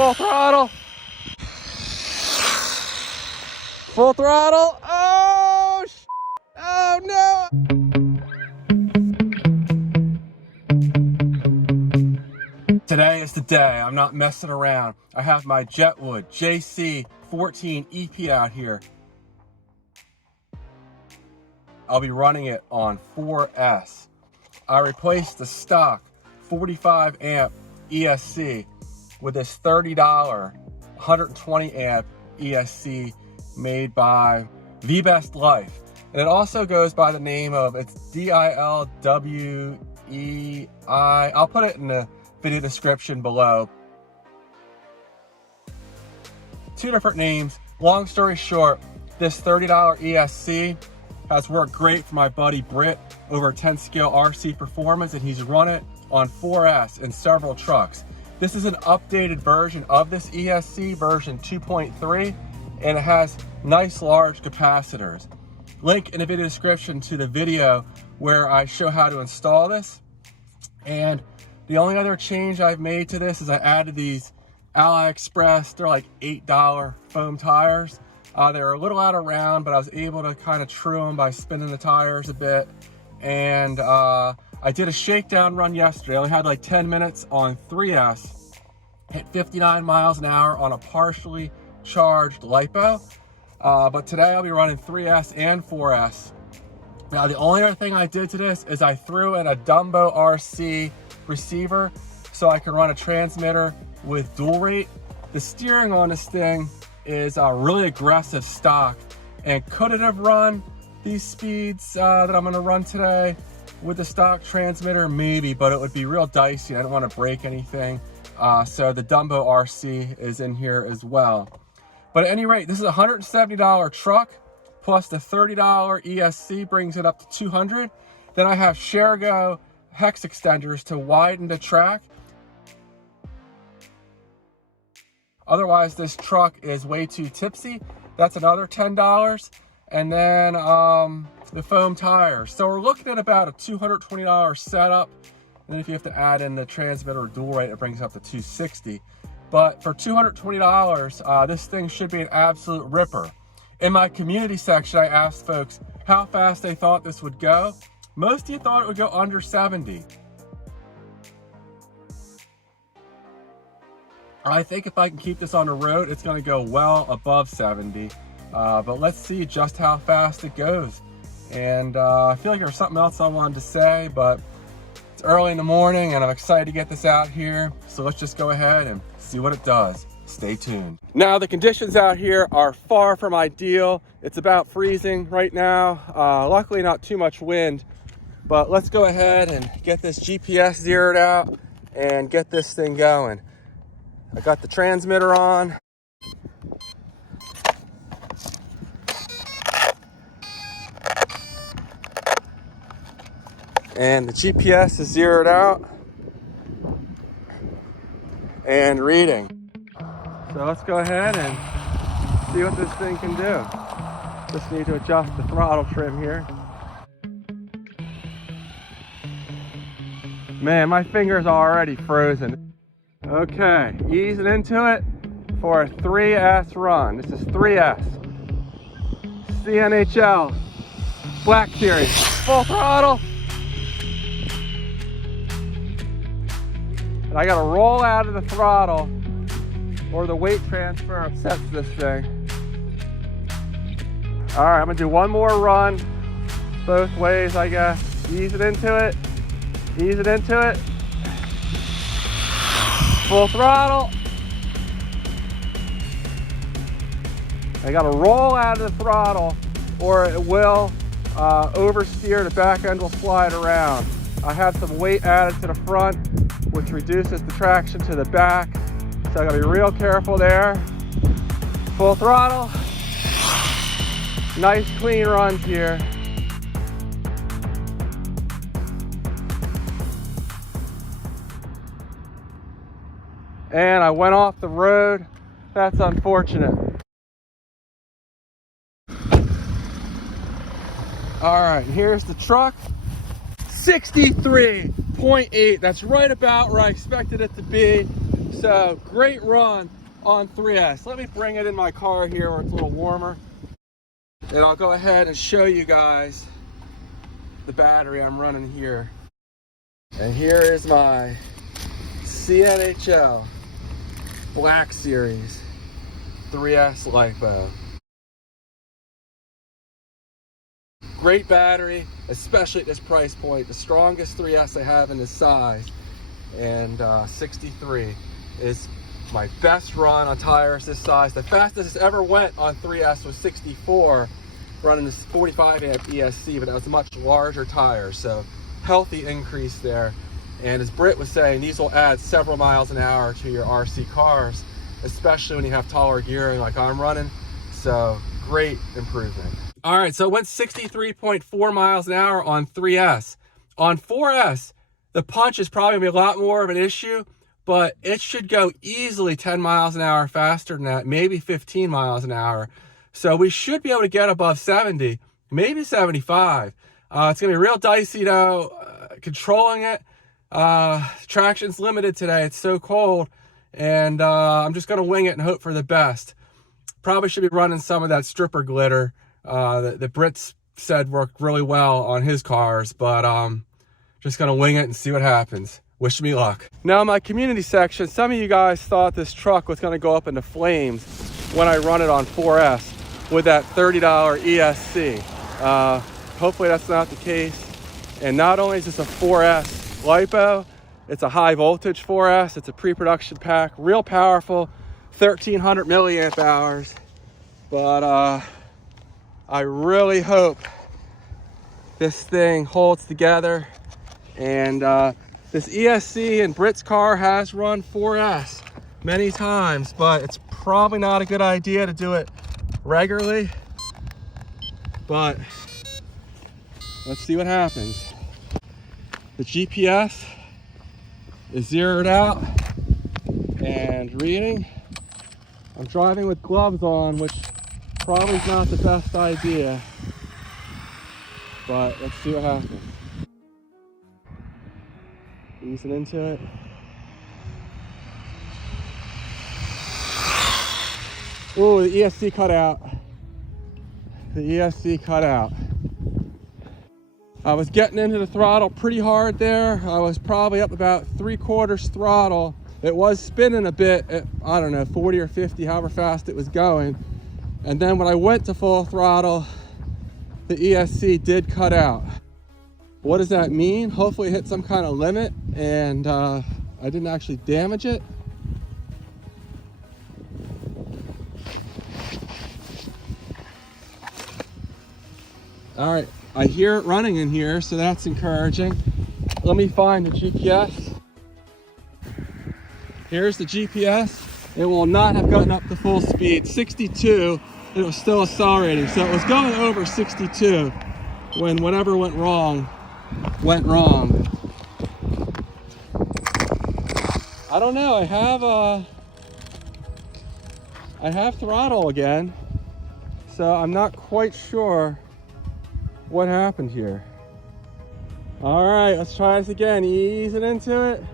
Full throttle. Full throttle. Oh, oh no. Today is the day. I'm not messing around. I have my Jetwood JC14EP out here. I'll be running it on 4S. I replaced the stock 45 amp ESC with this $30 120 amp ESC made by VBest Life. And it also goes by the name of, it's Dilwe. I'll put it in the video description below. Two different names. Long story short, this $30 ESC has worked great for my buddy Britt over 10 scale RC Performance, and he's run it on 4S in several trucks. This is an updated version of this ESC, version 2.3, and it has nice large capacitors. Link in the video description to the video where I show how to install this. And the only other change I've made to this is I added these AliExpress, they're like $8 foam tires. They're a little out of round, but I was able to kind of true them by spinning the tires a bit. And I did a shakedown run yesterday. I only had like 10 minutes on 3S, hit 59 miles an hour on a partially charged LiPo. But today I'll be running 3S and 4S. Now the only other thing I did to this is I threw in a Dumbo RC receiver so I can run a transmitter with dual rate. The steering on this thing is a really aggressive stock, and could it have run these speeds that I'm going to run today with the stock transmitter? Maybe, but it would be real dicey. I don't want to break anything, so the Dumbo RC is in here as well. But at any rate, this is a $170 truck plus the $30 ESC brings it up to $200. Then I have Shergo hex extenders to widen the track. Otherwise, this truck is way too tipsy. That's another $10. And then the foam tires. So we're looking at about a $220 setup. And then if you have to add in the transmitter or dual rate, it brings it up to $260. But for $220, this thing should be an absolute ripper. In my community section, I asked folks how fast they thought this would go. Most of you thought it would go under 70. I think if I can keep this on the road, it's going to go well above 70. But let's see just how fast it goes. And I feel like there's something else I wanted to say, but it's early in the morning and I'm excited to get this out here. So let's just go ahead and see what it does. Stay tuned. Now the conditions out here are far from ideal. It's about freezing right now. Luckily not too much wind, but let's go ahead and get this GPS zeroed out and get this thing going. I got the transmitter on. And the GPS is zeroed out and reading. So let's go ahead and see what this thing can do. Just need to adjust the throttle trim here. Man, my fingers are already frozen. Okay, easing into it for a 3S run. This is 3S. CNHL Black Series. Full throttle. And I gotta roll out of the throttle or the weight transfer upsets this thing. All right, I'm gonna do one more run both ways, I guess. Ease it into it, ease it into it. Full throttle. I gotta roll out of the throttle or it will oversteer, the back end will slide around. I have some weight added to the front, which reduces the traction to the back. So I gotta be real careful there. Full throttle. Nice clean runs here. And I went off the road. That's unfortunate. All right, here's the truck. 63.8, that's right about where I expected it to be. So great run on 3S. Let me bring it in my car here where it's a little warmer. And I'll go ahead and show you guys the battery I'm running here. And here is my CNHL Black Series 3S LiPo. Great battery, especially at this price point. The strongest 3S I have in this size. And 63 is my best run on tires this size. The fastest it's ever went on 3S was 64, running this 45 amp ESC, but that was a much larger tire, so healthy increase there. And as Britt was saying, these will add several miles an hour to your RC cars, especially when you have taller gearing like I'm running. So great improvement. All right, so it went 63.4 miles an hour on 3S. On 4S, the punch is probably gonna be a lot more of an issue, but it should go easily 10 miles an hour faster than that, maybe 15 miles an hour. So we should be able to get above 70, maybe 75. It's gonna be real dicey though, controlling it. Traction's limited today, it's so cold, and I'm just gonna wing it and hope for the best. Probably should be running some of that stripper glitter that Britt said worked really well on his cars, but just gonna wing it and see what happens. Wish me luck. Now, my community section, some of you guys thought this truck was gonna go up into flames when I run it on 4S with that $30 ESC. Hopefully that's not the case. And not only is this a 4S LiPo, it's a high voltage 4S. It's a pre-production pack, real powerful, 1300 milliamp hours. But I really hope this thing holds together. And this ESC in Britt's car has run 4S many times, but it's probably not a good idea to do it regularly. But let's see what happens. The GPS is zeroed out and reading. I'm driving with gloves on, which probably is not the best idea, but let's see what happens. Easing into it. Oh, the ESC cut out. The ESC cut out. I was getting into the throttle pretty hard there. I was probably up about 3/4 throttle. It was spinning a bit at, I don't know, 40 or 50, however fast it was going. And then when I went to full throttle, the ESC did cut out. What does that mean? Hopefully it hit some kind of limit and I didn't actually damage it. All right, I hear it running in here, so that's encouraging. Let me find the GPS. Here's the GPS. It will not have gotten up to full speed. 62, it was still accelerating. So it was going over 62 when whatever went wrong. I don't know, I have throttle again, so I'm not quite sure what happened here. All right, let's try this again. Ease it into it.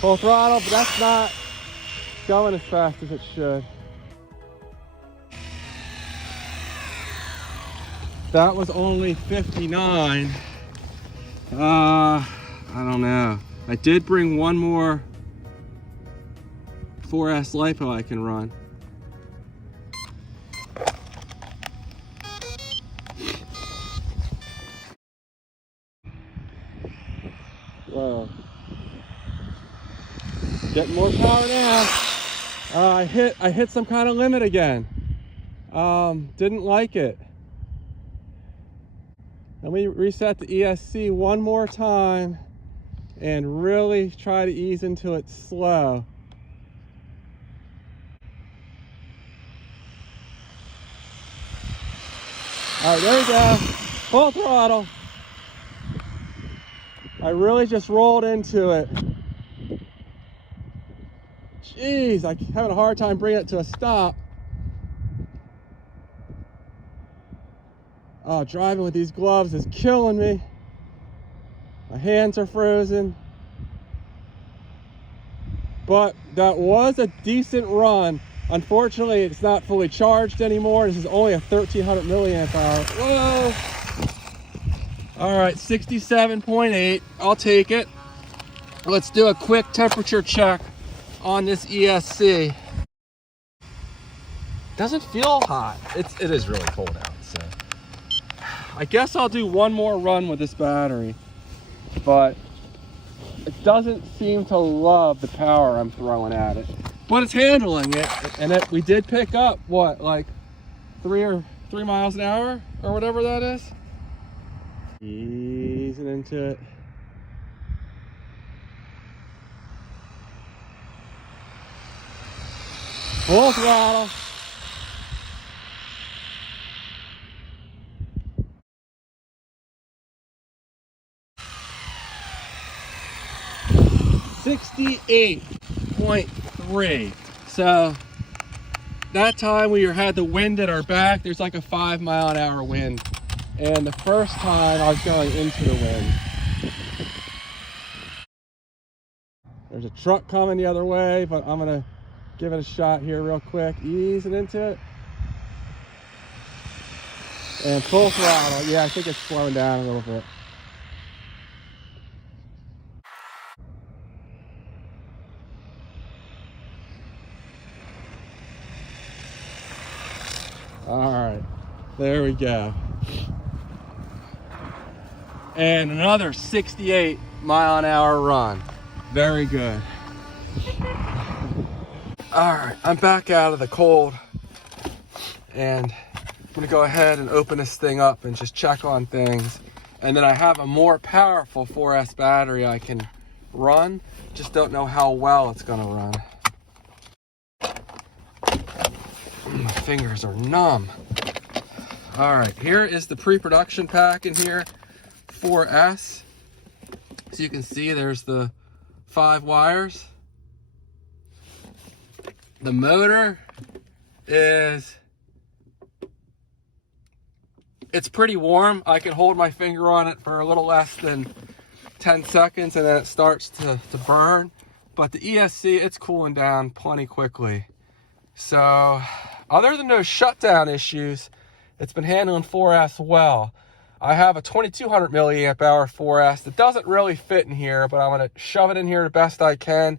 Full throttle, but that's not going as fast as it should. That was only 59. I don't know. I did bring one more 4S LiPo I can run. Whoa. Getting more power now. I hit some kind of limit again. Didn't like it. Let me reset the ESC one more time and really try to ease into it slow. All right, there we go. Full throttle. I really just rolled into it. Jeez, I'm having a hard time bringing it to a stop. Oh, driving with these gloves is killing me. My hands are frozen. But that was a decent run. Unfortunately, it's not fully charged anymore. This is only a 1300 milliamp hour. Whoa! All right, 67.8. I'll take it. Let's do a quick temperature check on this ESC. Doesn't feel hot. It is really cold out, so I guess I'll do one more run with this battery, but it doesn't seem to love the power I'm throwing at it, but it's handling it. And we did pick up what, like 3 miles an hour or whatever that is. Easing into it. Full throttle. .3. So that time we had the wind at our back. There's like a 5 mile an hour wind, and the first time I was going into the wind. There's a truck coming the other way, but I'm gonna give it a shot here real quick. Easing into it. And full throttle. Yeah, I think it's slowing down a little bit. All right, there we go. And another 68 mile an hour run. Very good. All right, I'm back out of the cold, and I'm gonna go ahead and open this thing up and just check on things. And then I have a more powerful 4S battery I can run. Just don't know how well it's gonna run. My fingers are numb. All right, here is the pre-production pack in here, 4S. So you can see there's the 5 wires. The motor it's pretty warm. I can hold my finger on it for a little less than 10 seconds and then it starts to burn. But the ESC, it's cooling down plenty quickly. So other than those shutdown issues, it's been handling 4S well. I have a 2200 milliamp hour 4S that doesn't really fit in here, but I'm gonna shove it in here the best I can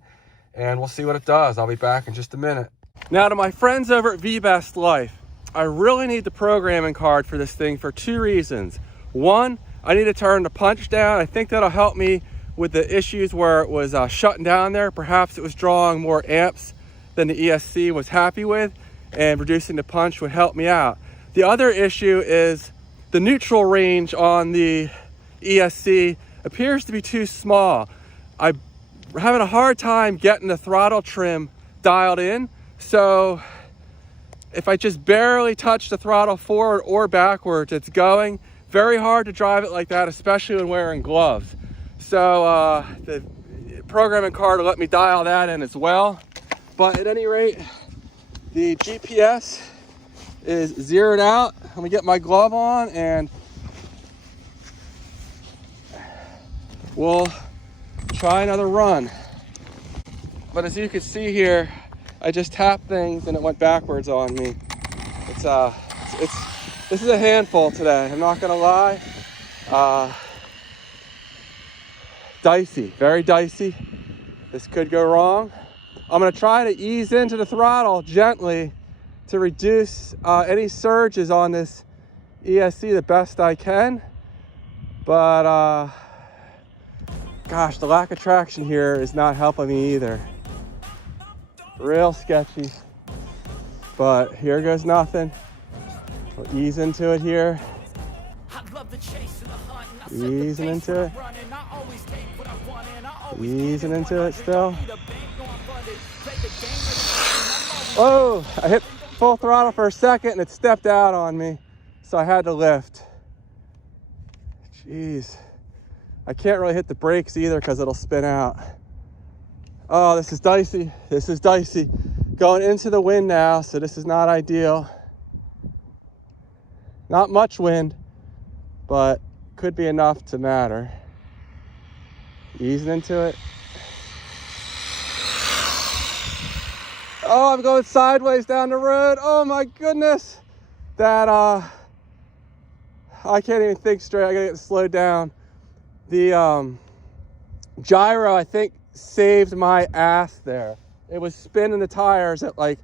and we'll see what it does. I'll be back in just a minute. Now to my friends over at VBest Life, I really need the programming card for this thing for 2 reasons. One, I need to turn the punch down. I think that'll help me with the issues where it was shutting down there. Perhaps it was drawing more amps than the ESC was happy with, and reducing the punch would help me out. The other issue is the neutral range on the ESC appears to be too small. I'm having a hard time getting the throttle trim dialed in, so if I just barely touch the throttle forward or backwards, it's going. Very hard to drive it like that, especially when wearing gloves. So the programming card will let me dial that in as well. But at any rate, the GPS is zeroed out. Let me get my glove on and we'll try another run. But as you can see here, I just tapped things and it went backwards on me. This is a handful today, I'm not gonna lie. Dicey, very dicey. This could go wrong. I'm gonna try to ease into the throttle gently to reduce any surges on this ESC the best I can. But gosh, the lack of traction here is not helping me either. Real sketchy, but here goes nothing. We'll ease into it here. Easing into it. Easing into it still. Oh, I hit full throttle for a second and it stepped out on me, so I had to lift. Jeez. I can't really hit the brakes either because it'll spin out. Oh, this is dicey. This is dicey. Going into the wind now, so this is not ideal. Not much wind, but could be enough to matter. Easing into it. Oh, I'm going sideways down the road. Oh my goodness. That, I can't even think straight. I gotta get slowed down. The gyro, I think, saved my ass there. It was spinning the tires at like,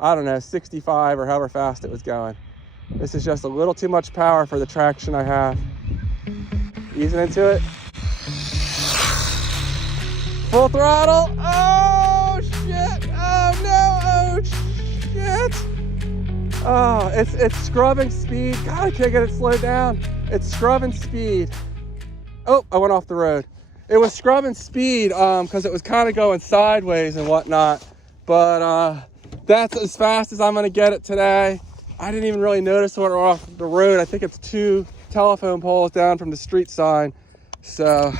I don't know, 65 or however fast it was going. This is just a little too much power for the traction I have. Easing into it. Full throttle. Oh shit. Oh no. Oh shit. Oh, it's scrubbing speed. God, I can't get it slowed down. It's scrubbing speed. Oh, I went off the road. It was scrubbing speed because it was kind of going sideways and whatnot. But that's as fast as I'm gonna get it today. I didn't even really notice when we're off the road. I think it's 2 telephone poles down from the street sign. So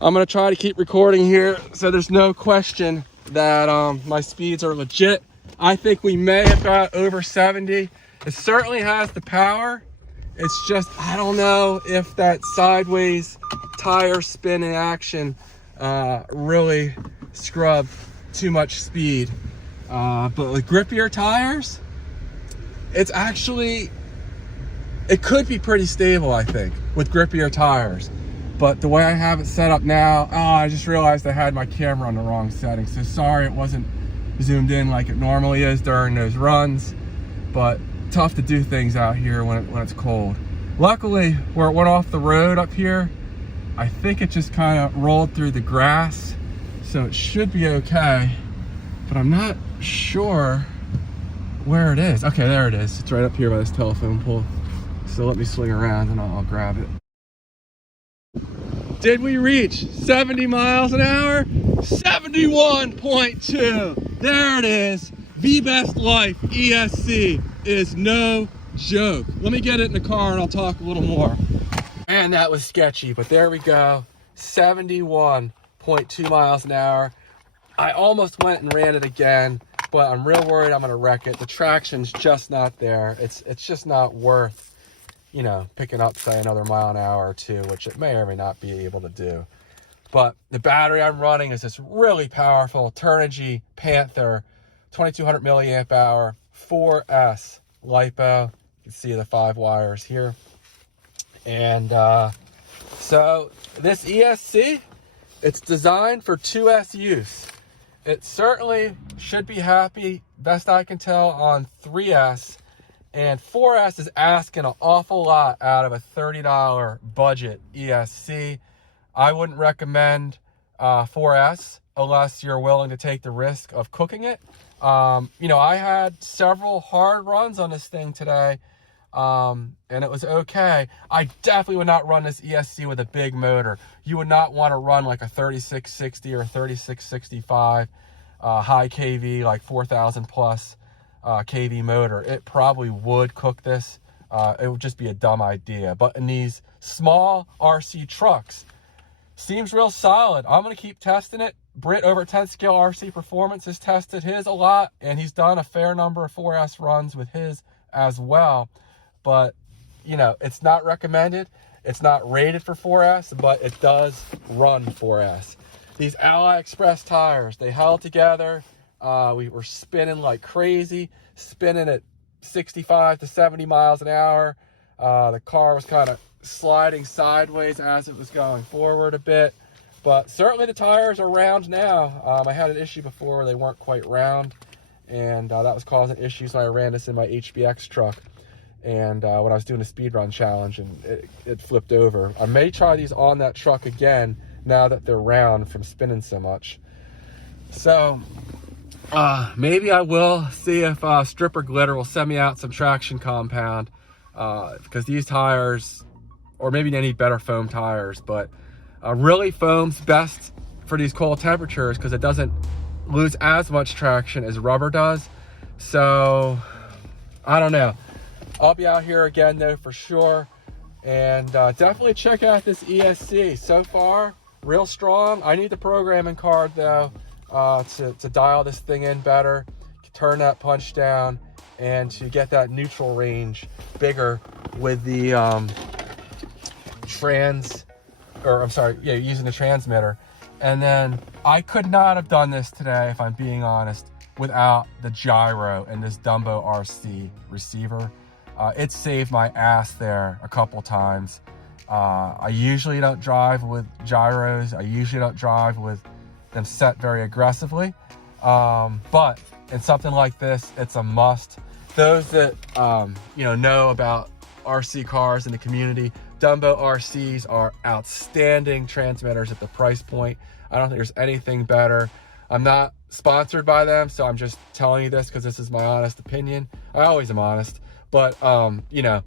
I'm gonna try to keep recording here so there's no question that my speeds are legit. I think we may have got over 70. It certainly has the power. It's just, I don't know if that sideways tire spin in action really scrubbed too much speed. But with grippier tires, it's actually, it could be pretty stable, I think, with grippier tires. But the way I have it set up now, I just realized I had my camera on the wrong setting. So sorry it wasn't zoomed in like it normally is during those runs. But tough to do things out here when it's cold. Luckily, where it went off the road up here, I think it just kind of rolled through the grass. So it should be okay. But I'm not sure where it is. Okay, there it is. It's right up here by this telephone pole. So let me swing around and I'll grab it. Did we reach 70 miles an hour? 71.2. There it is. VBest Life ESC is no joke. Let me get it in the car and I'll talk a little more. And that was sketchy, but there we go. 71.2 miles an hour. I almost went and ran it again, but I'm real worried I'm gonna wreck it. The traction's just not there. It's just not worth, you know, picking up, say, another mile an hour or two, which it may or may not be able to do. But the battery I'm running is this really powerful Turnigy Panther 2200 milliamp hour 4S LiPo. You can see the 5 wires here. And so this ESC, it's designed for 2S use. It certainly should be happy, best I can tell, on 3S. And 4S is asking an awful lot out of a $30 budget ESC. I wouldn't recommend 4S unless you're willing to take the risk of cooking it. You know, I had several hard runs on this thing today, and it was okay. I definitely would not run this ESC with a big motor. You would not want to run like a 3660 or 3665 high KV, like 4,000 plus KV motor. It probably would cook this. It would just be a dumb idea. But in these small RC trucks, seems real solid. I'm going to keep testing it. Britt over at 10 Scale RC Performance has tested his a lot, and he's done a fair number of 4S runs with his as well. But, you know, it's not recommended. It's not rated for 4S, but it does run 4S. These Ally Express tires, they held together. We were spinning like crazy, spinning at 65 to 70 miles an hour. The car was kind of sliding sideways as it was going forward a bit, but certainly the tires are round now. I had an issue before where they weren't quite round, and that was causing issues when I ran this in my HBX truck, and when I was doing a speed run challenge, and it flipped over. I may try these on that truck again now that they're round from spinning so much. So maybe I will see if Stripper Glitter will send me out some traction compound, because these tires, or maybe they need better foam tires, but really foam's best for these cold temperatures because it doesn't lose as much traction as rubber does. So I don't know. I'll be out here again though for sure, and definitely check out this ESC. So far, real strong. I need the programming card though to dial this thing in better, turn that punch down, and to get that neutral range bigger with the trans or I'm sorry, yeah, using the transmitter. And then I could not have done this today, if I'm being honest, without the gyro and this Dumbo RC receiver. It saved my ass there a couple times. I usually don't drive with gyros. I usually don't drive with them set very aggressively. But in something like this, it's a must. Those that know about RC cars in the community, Dumbo RCs are outstanding transmitters at the price point. I don't think there's anything better. I'm not sponsored by them, so I'm just telling you this because this is my honest opinion. I always am honest, but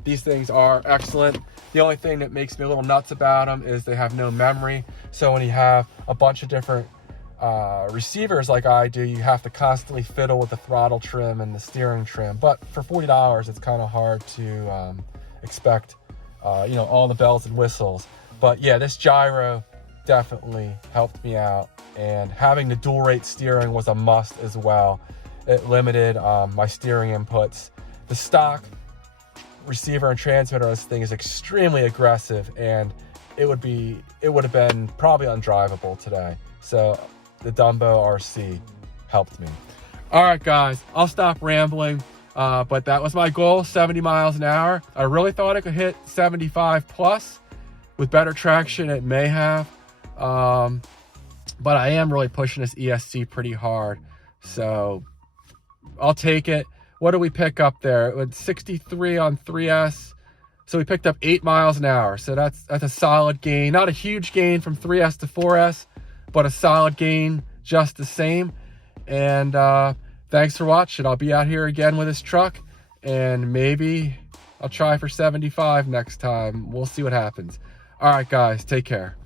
these things are excellent. The only thing that makes me a little nuts about them is they have no memory. So when you have a bunch of different receivers like I do, you have to constantly fiddle with the throttle trim and the steering trim. But for $40, it's kind of hard to expect all the bells and whistles. But yeah, this gyro definitely helped me out, and having the dual rate steering was a must as well. It limited my steering inputs. The stock receiver and transmitter on this thing is extremely aggressive, and it would have been probably undrivable today. So the Dumbo RC helped me. All right, guys, I'll stop rambling. But that was my goal, 70 miles an hour. I really thought it could hit 75 plus. With better traction, it may have. But I am really pushing this ESC pretty hard. So I'll take it. What do we pick up there? It was 63 on 3S. So we picked up 8 miles an hour. So that's a solid gain. Not a huge gain from 3S to 4S, but a solid gain just the same. And thanks for watching. I'll be out here again with this truck, and maybe I'll try for 75 next time. We'll see what happens. All right, guys, take care.